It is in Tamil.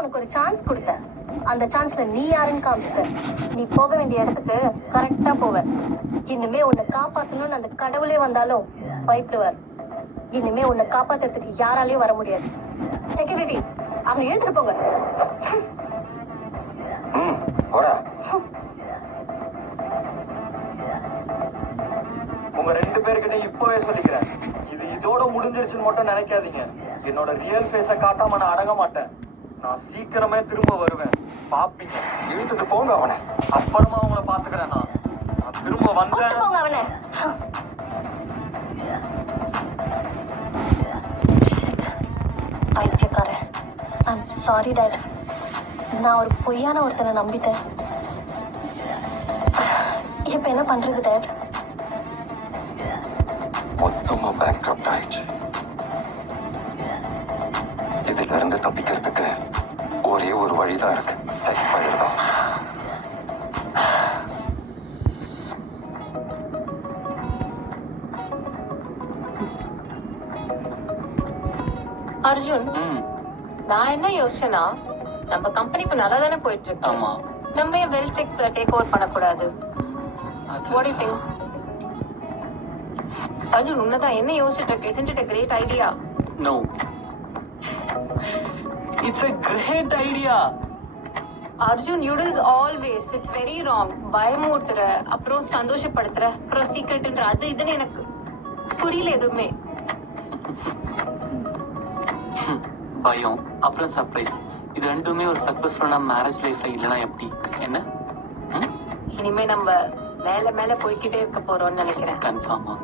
உனக்கு ஒரு சான்ஸ் கொடுத்தேன். அந்த சான்ஸ்ல நீ யாருன்னு காமிச்சிட்ட. நீ போக வேண்டிய இடத்துக்கு கரெக்டா போவ. இனிமே உன்னை காப்பாத்தணும்னு அந்த கடவுளே வந்தாலும் பயப்படுவார். இனிமே உன்னை காப்பாத்துறதுக்கு யாராலையும் வர முடியாது. செக்யூரிட்டி, அவனை இழுத்துட்டு போங்க. உங்க 2 பேர்கிட்ட இப்பவே சொல்லிக்கிறேன், இது இதோட முடிஞ்சிருச்சுன்னு மட்டும் நினைக்காதீங்க. என்னோட ரியல் ஃபேஸ காட்டாம நான் அடங்க மாட்டேன். நான் சீக்கிரமே திரும்ப வருவேன், பாப்பீங்க. இழுத்துட்டு போங்க அவனை. அப்புறமா அவங்கள பாத்துக்கிறேன். நான் திரும்ப வந்தேன். போங்க அவனை. பைத்தியக்காரன். I'm sorry dot. நான் ஒரு பொய்யான ஒருத்தனை நம்பிட்டேன். இப்ப என்ன பண்றது டாட்? மொத்தமா பேங்க்ரப்ட் ஆயிடுச்சு. இதுல இருந்து தப்பிக்கிறதுக்கு ஒரே ஒரு வழிதான் இருக்கு. எக்ஸ்பயர் தான். அர்ஜுன், நான் என்ன யோசனா, நம்ம கம்பெனி இப்ப நல்லா தானே போயிட்டு இருக்கு. ஆமா. நம்ம ஏன் வெல்டெக்ஸ் டேக் ஓவர் பண்ணக்கூடாது? What do you think? Arjun, உன்னதான் என்ன யோசிச்சுட்டு இருக்கு? Isn't it a great idea? No. It's a great idea. Arjun, you do this always. It's very wrong. பயமுறுத்துற, அப்புறம் சந்தோஷப்படுத்துற, அப்புறம் சீக்ரெட்ன்ற அது இதுன்னு எனக்கு புரியல எதுவுமே. பயம் அப்புறம் சர்ப்ரைஸ், இது ரெண்டுமே ஒரு சக்சஸ்ஃபுல்லான மேரேஜ் லைஃப்ல இல்லனா எப்படி? என்ன இனிமே நம்ம மேல மேல போய்கிட்டே இருக்க போறோம்னு நினைக்கிறேன். கன்ஃபார்மா?